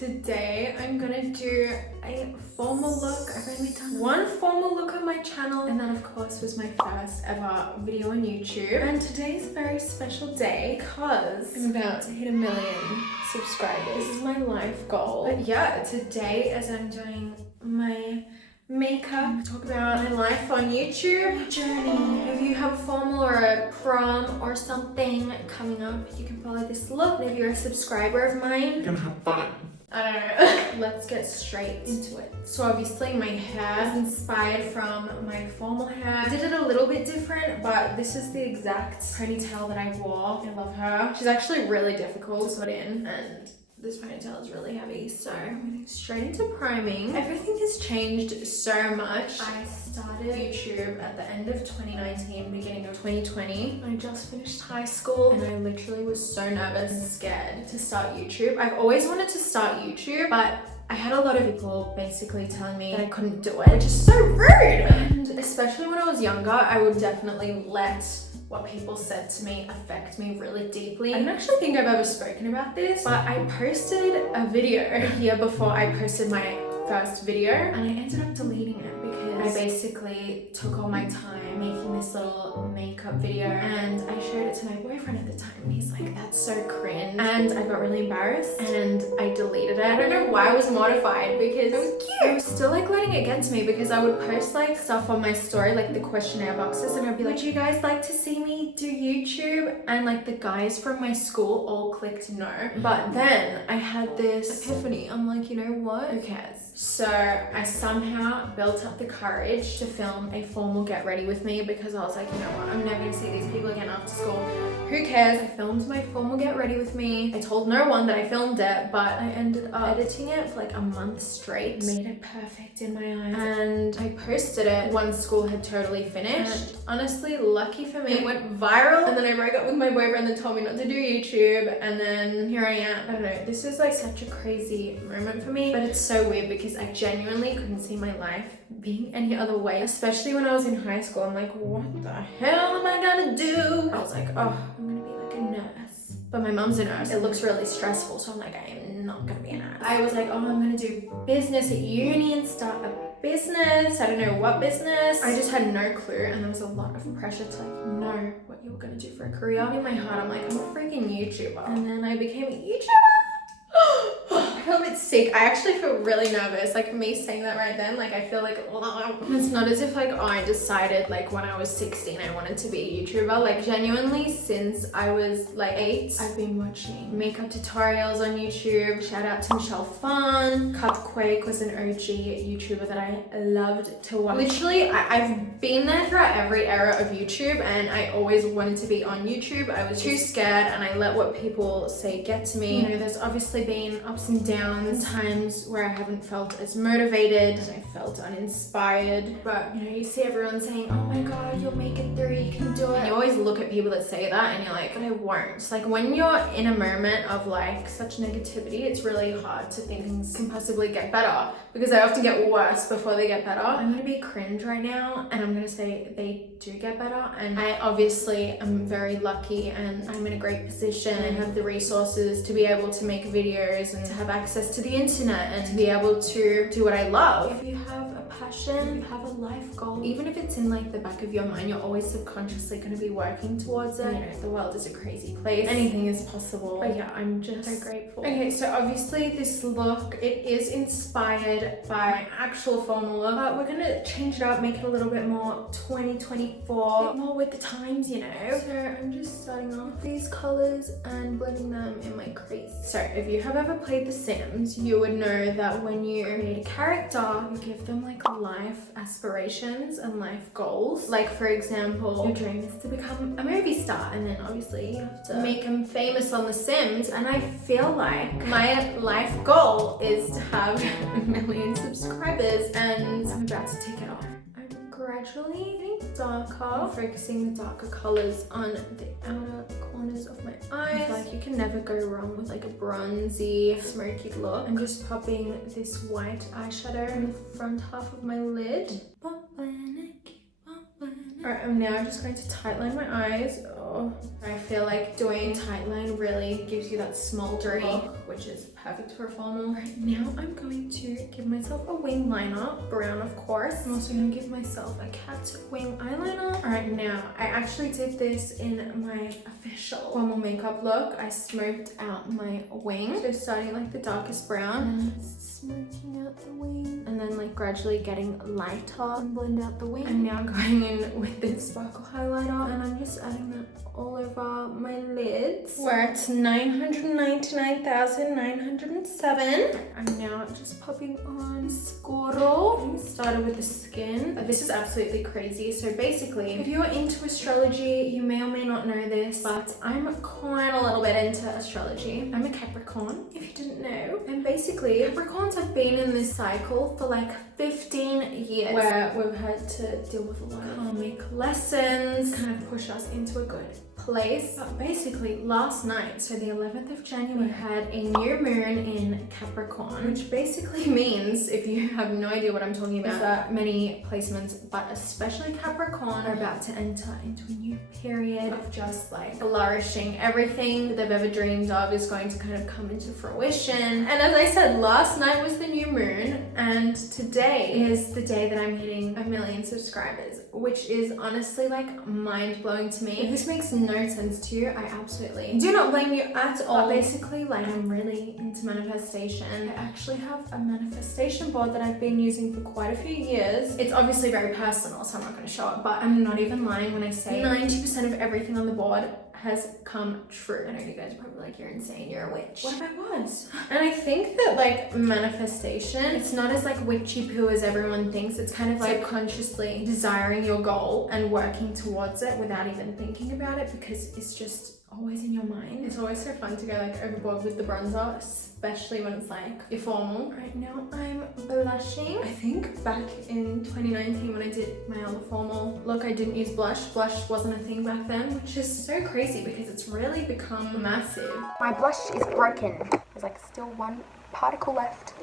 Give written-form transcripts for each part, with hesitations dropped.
Today I'm gonna do a formal look. I've only done one formal look on my channel, and that of course was my first ever video on YouTube. And today's a very special day because I'm about to hit 1 million subscribers. This is my life goal. But yeah, today as I'm doing my makeup, talk about my life on YouTube journey. If you have a formal or a prom or something coming up, you can follow this look. And if you're a subscriber of mine, you're gonna have fun. I don't know. Let's get straight into it. So obviously my hair is inspired from my formal hair. I did it a little bit different, but this is the exact ponytail that I wore. I love her. She's actually really difficult to put in, and this ponytail is really heavy, so I'm getting straight into priming. Everything has changed so much. I started YouTube at the end of 2019, beginning of 2020. I just finished high school and I literally was so nervous and scared to start YouTube. I've always wanted to start YouTube, but I had a lot of people basically telling me that I couldn't do it, which is so rude. And especially when I was younger, I would definitely let what people said to me affect me really deeply. I don't actually think I've ever spoken about this, but I posted a video here before I posted my first video, and I ended up deleting it because I basically took all my time making this little makeup video, and I showed it to my boyfriend at the time, and he's like, that's so cringe. And I got really embarrassed and I deleted it. I don't know why I was mortified because it was cute. I was still like letting it get to me because I would post like stuff on my story, like the questionnaire boxes, and I'd be like, would you guys like to see me do YouTube? And like the guys from my school all clicked no. But then I had this epiphany. I'm like, you know what? Who cares? So I somehow built up the courage to film a formal get ready with me because I was like, you know what? I'm never gonna see these people again after school. Who cares? I filmed my formal get ready with me. I told no one that I filmed it, but I ended up editing it for like a month straight. Made it perfect in my eyes. And I posted it once school had totally finished. And honestly, lucky for me, it went viral. And then I broke up with my boyfriend and told me not to do YouTube. And then here I am. I don't know. This is like such a crazy moment for me, but it's so weird because I genuinely couldn't see my life being any other way, especially when I was in high school. I'm like, what the hell am I gonna do? I was like, oh, I'm gonna be like a nurse. But my mom's a nurse. It looks really stressful, so I'm like, I am not gonna be a nurse. I was like, oh, I'm gonna do business at uni and start a business. I don't know what business. I just had no clue, and there was a lot of pressure to like know what you were gonna do for a career. In my heart, I'm like, I'm a freaking YouTuber. And then I became a YouTuber. I feel a bit sick. I actually feel really nervous. Like me saying that right then, like I feel like, it's not as if like, oh, I decided like when I was 16 I wanted to be a YouTuber. Like genuinely since I was like 8, I've been watching makeup tutorials on YouTube. Shout out to Michelle Phan. Cupquake was an OG YouTuber that I loved to watch. Literally, I've been there throughout every era of YouTube, and I always wanted to be on YouTube. I was too scared, and I let what people say get to me. You know, there's obviously been ups and downs, times where I haven't felt as motivated and I felt uninspired, but you know, you see everyone saying, oh my god, you'll make it through, you can do it. And you always look at people that say that and you're like, but I won't. It's like when you're in a moment of like such negativity, it's really hard to think things can possibly get better because they often get worse before they get better. I'm gonna be cringe right now and I'm gonna say they do get better, and I obviously am very lucky and I'm in a great position. I have the resources to be able to make videos and to have access to the internet and to be able to do what I love. If you have a passion, if you have a life goal, even if it's in like the back of your mind, you're always subconsciously going to be working towards it. You know, the world is a crazy place. Anything is possible. But yeah, I'm just so grateful. Okay, so obviously this look, it is inspired by my actual formal look, but we're gonna change it up, make it a little bit more 2024, a bit more with the times, you know. So I'm just starting off these colors and blending them in my crease. So if you have ever played The Sims, you would know that when you create a character, you give them like life aspirations and life goals. Like for example, your dream is to become a movie star, and then obviously you have to make them famous on The Sims. And I feel like my life goal is to have 1 million subscribers, and I'm about to tick it off. I'm gradually getting darker. I'm focusing the darker colors on the outer corners of my eyes. I feel like you can never go wrong with like a bronzy, smoky look. I'm just popping this white eyeshadow in the front half of my lid. Alright, I'm now just going to tightline my eyes. Oh, Oh, I feel like doing tight line really gives you that smoldery look, which is perfect for a formal. Right now I'm going to give myself a wing liner, brown of course. I'm also going to give myself a cat wing eyeliner. All right, now I actually did this in my official formal makeup look. I smoked out my wing, so starting like the darkest brown and smoking out the wing, and then like gradually getting lighter and blend out the wing. I'm now going in with this sparkle highlighter, and I'm just adding that all over my lids. We're at 999,907. I'm now just popping on mascara. Started with the skin. This is absolutely crazy. So basically, if you're into astrology, you may or may not know this, but I'm quite a little bit into astrology. I'm a Capricorn, if you didn't know. And basically, Capricorns have been in this cycle for like 15 years where we've had to deal with a lot of karmic lessons, kind of push us into a good place. But basically last night, so the 11th of January, we had a new moon in Capricorn, which basically means, if you have no idea what I'm talking about, that many placements, but especially Capricorn, are about to enter into a new period of just like flourishing. Everything that they've ever dreamed of is going to kind of come into fruition. And as I said, last night was the new moon, and today is the day that I'm hitting 1 million subscribers, which is honestly like mind-blowing to me. If this makes no sense to you, I absolutely do not blame you at all. But basically, like, I'm really into manifestation. I actually have a manifestation board that I've been using for quite a few years. It's obviously very personal, so I'm not going to show it, but I'm not even lying when I say 90% of everything on the board has come true. I know you guys are probably like, you're insane, you're a witch. What if I was? And I think that like manifestation, it's not as like witchy poo as everyone thinks. It's kind of like consciously desiring your goal and working towards it without even thinking about it, because it's just always in your mind. It's always so fun to go like overboard with the bronzer, especially when it's like your formal. Right now I'm blushing. I think back in 2019 when I did my other formal look, I didn't use blush. Blush wasn't a thing back then, which is so crazy because it's really become massive. My blush is broken. There's like still one particle left.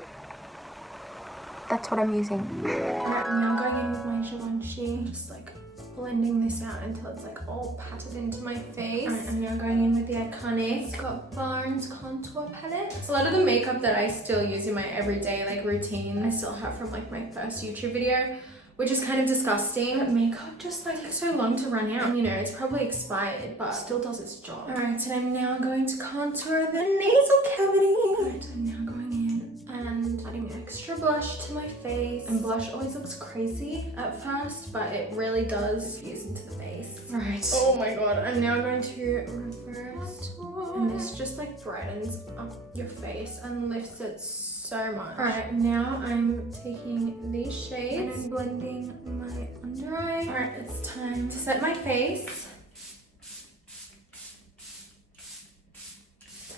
That's what I'm using. Right, now going in with my Givenchy, just like blending this out until it's like all patted into my face. Right, I'm now going in with the iconic Scott Barnes contour palette. It's a lot of the makeup that I still use in my everyday like routine. I still have from like my first YouTube video, which is kind of disgusting. But makeup just like takes so long to run out. You know, it's probably expired, but still does its job. All right, and I'm now going to contour the nasal cavity. All right, I'm now going in and adding extra blush to my face. And blush always looks crazy at first, but it really does fuse into the face. All right. Oh my God, I'm now going to reverse. And this just like brightens up your face and lifts it so much. All right, now I'm taking these shades and I'm blending my under eye. All right, it's time to set my face.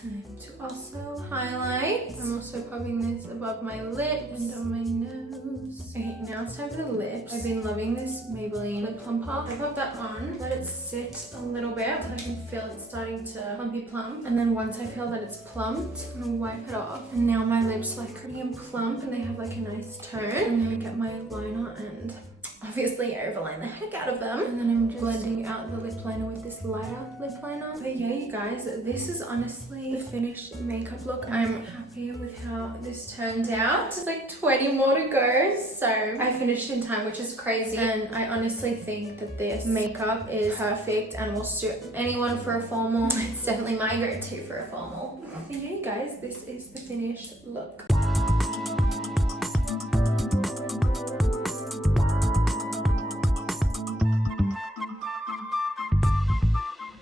Time to also highlight. I'm also popping this above my lips and on my nose. Okay, now it's time for the lips. I've been loving this Maybelline lip plumper. I pop that on, let it sit a little bit so I can feel it starting to plumpy plump. And then once I feel that it's plumped, I'm gonna wipe it off. And now my lips are like pretty and plump and they have like a nice tone. And then I get my liner and obviously overline the heck out of them. And then I'm just blending out the lip liner with this lighter lip liner. But yeah, you guys, this is honestly the finished makeup look. I'm happy with how this turned out. There's like 20 more to go. So I finished in time, which is crazy. And I honestly think that this makeup is perfect and will suit anyone for a formal. It's definitely my go-to for a formal. So yeah, you guys, this is the finished look.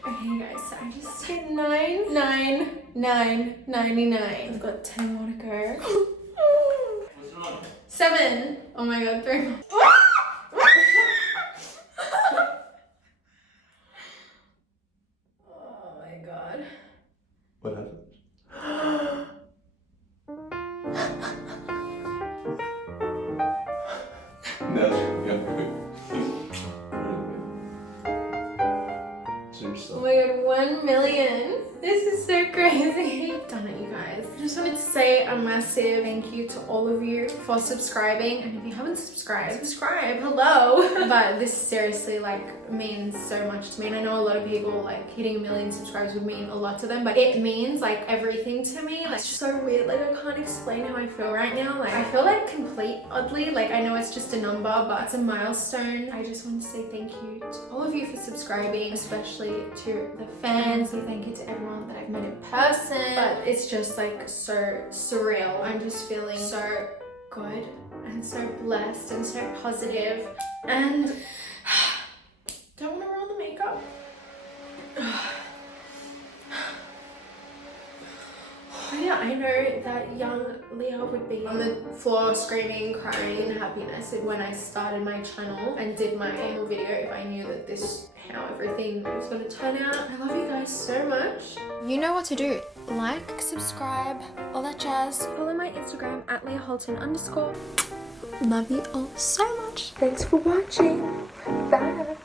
Okay guys, so I just hit 999.99. I've got 10 more to go. What's wrong? 7. Oh my God, 3 more. Oh my God. What happened? No, yeah. Oh my God, 1 million. This is so crazy. I've done it, you guys. I just wanted to say a massive thank you to all of you for subscribing. And if you haven't subscribed, subscribe, hello. But this seriously like means so much to me, and I know a lot of people like hitting 1 million subscribers would mean a lot to them, but it means like everything to me. Like, it's just so weird, like I can't explain how I feel right now. Like I feel like complete oddly, like I know it's just a number, but it's a milestone. I just want to say thank you to all of you for subscribing, especially to the fans. So thank you to everyone that I've met in person, but it's just like so surreal. I'm just feeling so good and so blessed and so positive, and don't want to ruin the makeup. But yeah, I know that young Leah would be on the floor screaming, crying in happiness when I started my channel and did my annual video if I knew that this is how everything was going to turn out. I love you guys so much. You know what to do. Like, subscribe, all that jazz. Follow my Instagram at @LeahHalton_. Love you all so much. Thanks for watching. Bye.